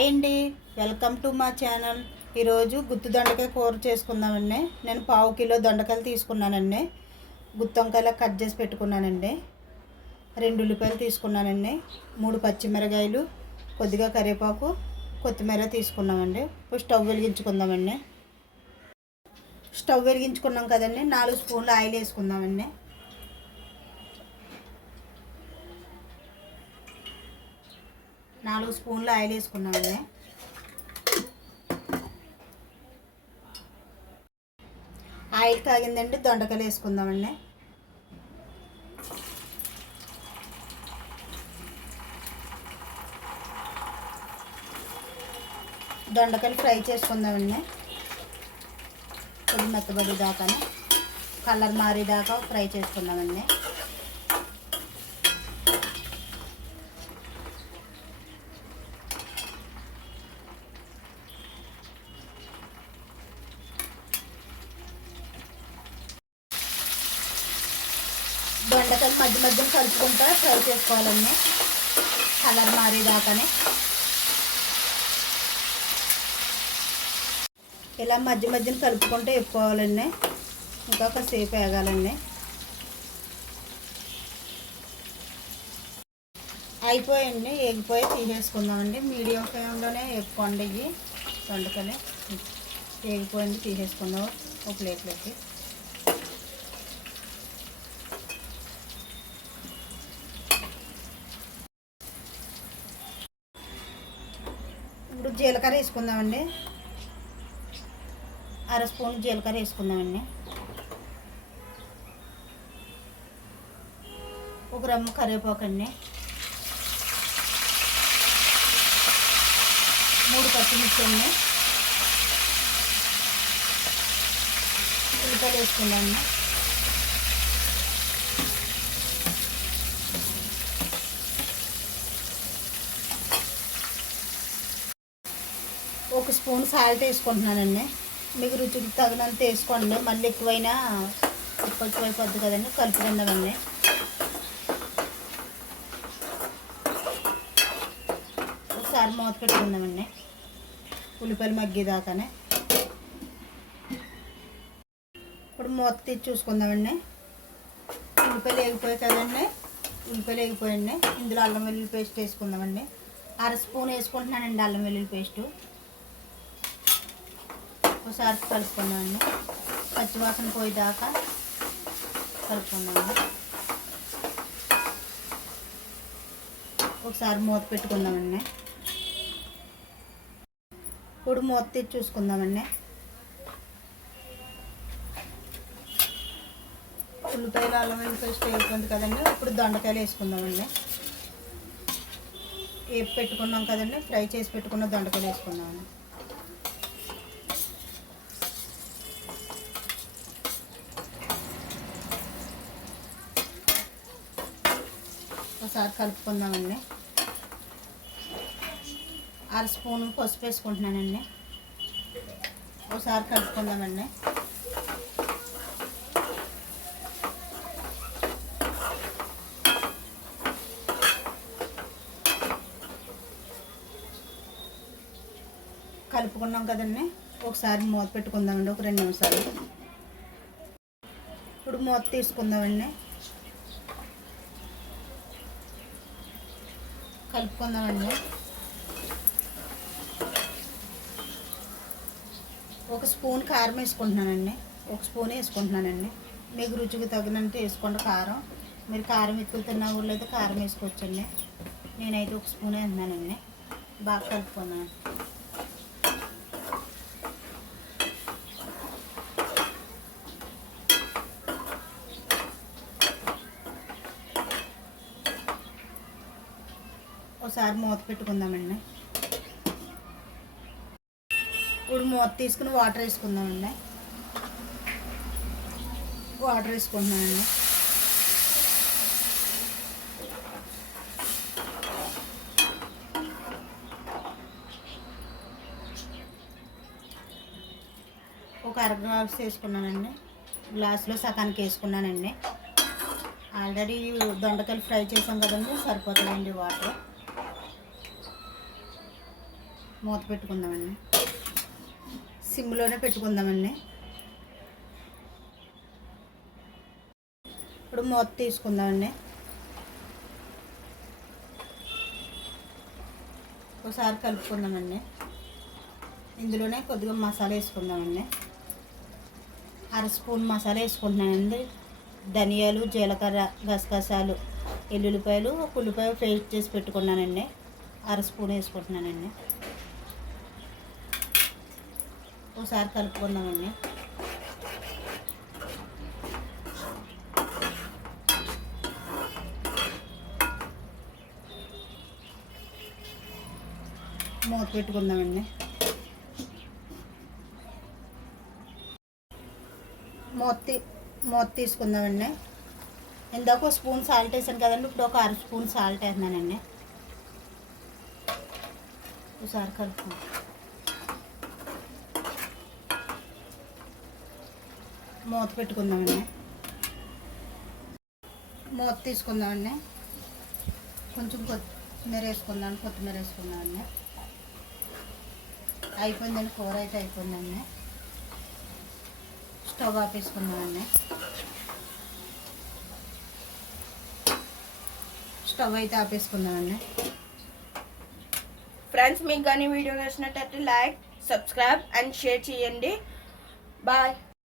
Hi అండి, welcome to మా channel. ఈరోజు గుత్తి దొండకాయ కూర చేసుకుందామండి. నేను 1/2 కిలో దొండకాయలు తీసుకున్నానండి. గుత్తి వంకాయలు కట్ చేసి పెట్టుకున్నానండి. 2 ఉల్లిపాయలు తీసుకున్నానండి. 3 పచ్చిమిరకాయలు, కొద్దిగా కరివేపాకు, కొత్తిమీర తీసుకున్నామండి. ఇప్పుడు స్టవ్ వెలిగించుకుందామండి. స్టవ్ వెలిగించుకున్నాం కదండి. 4 స్పూన్లు ఆయిల్ వేసుకుందామండి. 4 స్పూన్లు ఆయిల్ వేసుకున్నామండి. ఆయిల్ కాగిందండి. దొండకాయలు వేసుకుందామండి. దొండకాయలు ఫ్రై చేసుకుందామండి. కొద్ది మెత్తబడి దాకా కలర్ మారేదాకా ఫ్రై చేసుకుందామండి. దొండకాయలు మధ్య మధ్యలో కలుపుకుంటా ఫ్రై చేసుకోవాలండి, కలర్ మారేదాకానే. ఇలా మధ్య మధ్యన కలుపుకుంటూ వేపుకోవాలండి. ఇంకా కాసేపు వేగాలండి. అయిపోయండి, వేగిపోయి తీసేసుకుందామండి. మీడియం ఫ్లేమ్లోనే వేపుకోండి. ఇవి దొండకాయలు వేగిపోయింది, తీసేసుకుందాం ఒక ప్లేట్లోకి. ఇప్పుడు జీలకర్ర వేసుకుందామండి. 1/2 స్పూన్ జీలకర్ర వేసుకుందామండి. 1 రెమ్మ కరివేపాకు అండి. 3 పచ్చిమిర్చి అండి. ఉల్లిపాయలు వేసుకుందామండి. ఒక స్పూన్ సాల్ట్ వేసుకుంటున్నానండి. మీకు రుచికి తగినంత వేసుకోండి. మళ్ళీ ఎక్కువైనా ఎక్కువైపోద్ది కదండి. కలుపుకుందామండి. ఒకసారి మూత పెట్టుకుందామండి, ఉల్లిపాయలు మగ్గేదాకానే. ఇప్పుడు మూత తీసి చూసుకుందామండి. ఉల్లిపాయలు వేగిపోయాయి కదండి. ఉల్లిపాయలు వేగిపోయండి. ఇందులో అల్లం వెల్లుల్లి పేస్ట్ వేసుకుందామండి. 1/2 స్పూన్ వేసుకుంటున్నానండి అల్లం వెల్లుల్లి పేస్టు. ఒకసారి కలుపుకుందామండి. పచ్చివాసన పోయేదాకా కలుపుకుందామండి. ఒకసారి మూత పెట్టుకుందామండి. ఇప్పుడు మూత తీసి చూసుకుందామండి. ఉల్లిపాయలు అల్లం వెల్లుల్లి పేస్ట్ వేసుకుంది కదండి. ఇప్పుడు దొండకాయలు వేసుకుందామండి. వేపు పెట్టుకున్నాం కదండి, ఫ్రై చేసి పెట్టుకున్న దొండకాయలు వేసుకుందామండి. ఒకసారి కలుపుకుందామండి. 1/2 స్పూన్ పసుపు వేసుకుంటున్నానండి. ఒకసారి కలుపుకుందామండి. కలుపుకున్నాం కదండి. ఒకసారి మూత పెట్టుకుందామండి ఒక 2 నిమిషాలు. ఇప్పుడు మూత తీసుకుందామండి. కలుపుకుందామండి. 1 స్పూన్ కారం వేసుకుంటున్నానండి. 1 స్పూన్ వేసుకుంటున్నానండి. మీకు రుచికి తగినంత వేసుకోండి కారం. మీరు కారం ఎక్కువ తిన్నా కూడా అయితే కారం వేసుకోవచ్చండి. నేనైతే 1 స్పూన్ వేస్తున్నానండి. బాగా కలుపుకున్నాను. ఒకసారి మూత పెట్టుకుందామండి. ఇప్పుడు మూత తీసుకుని వాటర్ వేసుకుందామండి. వాటర్ వేసుకుంటున్నానండి. ఒక 1/2 గ్లాస్ వేసుకున్నానండి. గ్లాసులో సగానికి వేసుకున్నానండి. ఆల్రెడీ దొండకాయలు ఫ్రై చేసాం కదండి, సరిపోతుందండి వాటర్. మూత పెట్టుకుందామండి. సిమ్లోనే పెట్టుకుందామండి. ఇప్పుడు మూత తీసుకుందామండి. ఒకసారి కలుపుకుందామండి. ఇందులోనే కొద్దిగా మసాలా వేసుకుందామండి. 1/2 స్పూన్ మసాలా వేసుకుంటున్నానండి. ధనియాలు, జీలకర్ర, గసగసాలు, ఎల్లుల్లిపాయలు, ఉల్లిపాయ పేస్ట్ చేసి పెట్టుకున్నానండి. 1/2 స్పూన్ వేసుకుంటున్నానండి. ఒకసారి కలుపుకుందామండి. మూత పెట్టుకుందామండి. మూత తీసుకుందామండి. ఇందాక 1 స్పూన్ సాల్ట్ వేసాను కదండి, ఇప్పుడు ఒక 1/2 స్పూన్ సాల్ట్ వేస్తున్నానండి. ఒకసారి కలుపుకుందాం. మూత పెట్టుకుందామండి. మూత తీసుకుందామండి. కొంచెం కొత్తిమీర వేసుకుందామండి. అయిపోయిందండి, కూర అయితే అయిపోయిందండి. స్టవ్ ఆపేసుకుందామండి. స్టవ్ అయితే ఆపేసుకుందామండి. ఫ్రెండ్స్, మీకు కానీ వీడియో నచ్చినట్టయితే లైక్, సబ్స్క్రైబ్ అండ్ షేర్ చేయండి. బాయ్.